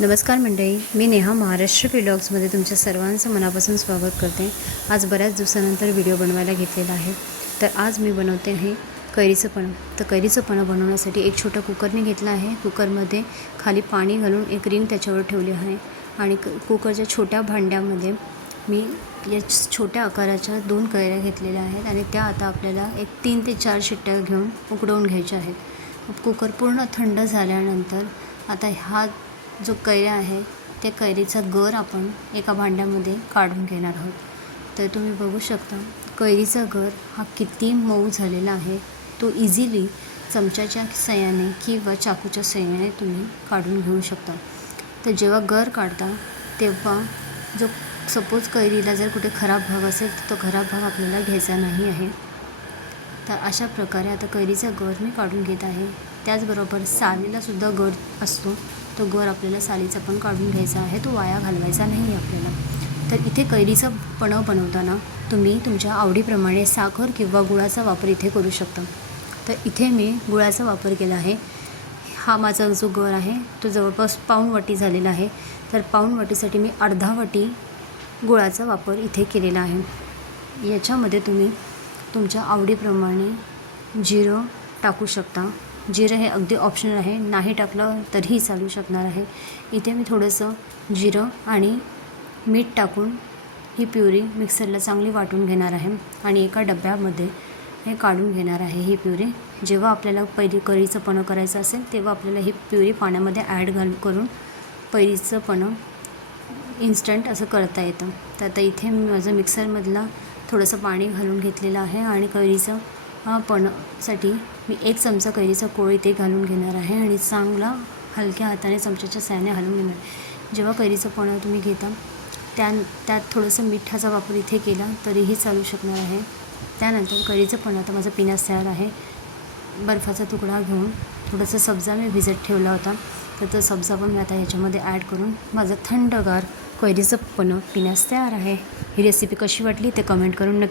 नमस्कार मंडळी मी नेहा महाराष्ट्र व्लॉग्समध्ये तुमच्या सर्वांचं मनापासून स्वागत करते. आज बऱ्याच दिवसानंतर व्हिडिओ बनवायला घेतलेला आहे. तर आज मी बनवते आहे कैरीचं पणं. तर कैरीचं पणं बनवण्यासाठी एक छोटा कुकरने घेतला आहे. कुकरमध्ये खाली पाणी घालून एक रिंग त्याच्यावर ठेवली आहे. आणि क कुकरच्या छोट्या भांड्यामध्ये मी या छोट्या आकाराच्या दोन कैऱ्या घेतलेल्या आहेत. आणि त्या आता आपल्याला एक तीन ते चार शिट्ट्या घेऊन उकडवून घ्यायच्या आहेत. कुकर पूर्ण थंड झाल्यानंतर आता हा जो कैऱ्या आहे त्या कैरीचा गर आपण एका भांड्यामध्ये काढून घेणार आहोत. तर तुम्ही बघू शकता कैरीचा गर हा किती मऊ झालेला आहे. तो इझिली चमच्याच्या सहाय्याने किंवा चाकूच्या सहाय्याने तुम्ही काढून घेऊ शकता. तर जेव्हा गर काढता तेव्हा जो सपोज कैरीला जर कुठे खराब भाग असेल तर तो खराब भाग आपल्याला घ्यायचा नाही आहे. तर अशा प्रकारे आता कैरीचा गर मी काढून घेत आहे. त्याचबरोबर सालीलासुद्धा गर असतो. तो गर आपल्याला सालीचा पण काढून घ्यायचा आहे. तो वाया घालवायचा नाही आपल्याला. तर इथे कैरीचं पणं बनवताना तुम्ही तुमच्या आवडीप्रमाणे साखर किंवा गुळाचा वापर इथे करू शकता. तर इथे मी गुळाचा वापर केला आहे. हा माझा जो गर आहे तो जवळपास पाऊण वाटी झालेला आहे. तर पाऊण वाटीसाठी मी अर्धा वाटी गुळाचा वापर इथे केलेला आहे. याच्यामध्ये तुम्ही तुमच्या आवडीप्रमाणे जिरं टाकू शकता. जिरं हे अगदी ऑप्शनल आहे. नाही टाकलं तरीही चालू शकणार आहे. इथे मी थोडंसं जिरं आणि मीठ टाकून ही प्युरी मिक्सरला चांगली वाटून घेणार आहे आणि एका डब्यामध्ये हे काढून घेणार आहे ही प्युरी. जेव्हा आपल्याला पहिली कढीचं पणं करायचं असेल तेव्हा आपल्याला ही प्युरी पाण्यामध्ये ॲड घाल करून पहिलीचं पणं इन्स्टंट असं करता येतं. तर आता इथे मी माझं मिक्सरमधला थोडंसं पाणी घालून घेतलेलं आहे आणि कैरीचं पणसाठी मी एक चमचा कैरीचा कोळ इथे घालून घेणार आहे आणि चांगला हलक्या हाताने चमच्याच्या सायाने हलवून घेणार जेव्हा कैरीचं पणं तुम्ही घेता त्या त्यात थोडंसं मिठाचा वापर इथे केला तरीही चालू शकणार आहे. त्यानंतर कैरीचं पण आता माझं पिण्यास तयार आहे. बर्फाचा तुकडा घेऊन थोडंसं सब्जा मी भिजत ठेवला होता. तर तो सब्जा पण मी आता ह्याच्यामध्ये ॲड करून माझं थंडगार कैरीचं पण पिण्यास तयार आहे. ही रेसिपी कशी वाटली ते कमेंट करून नक्की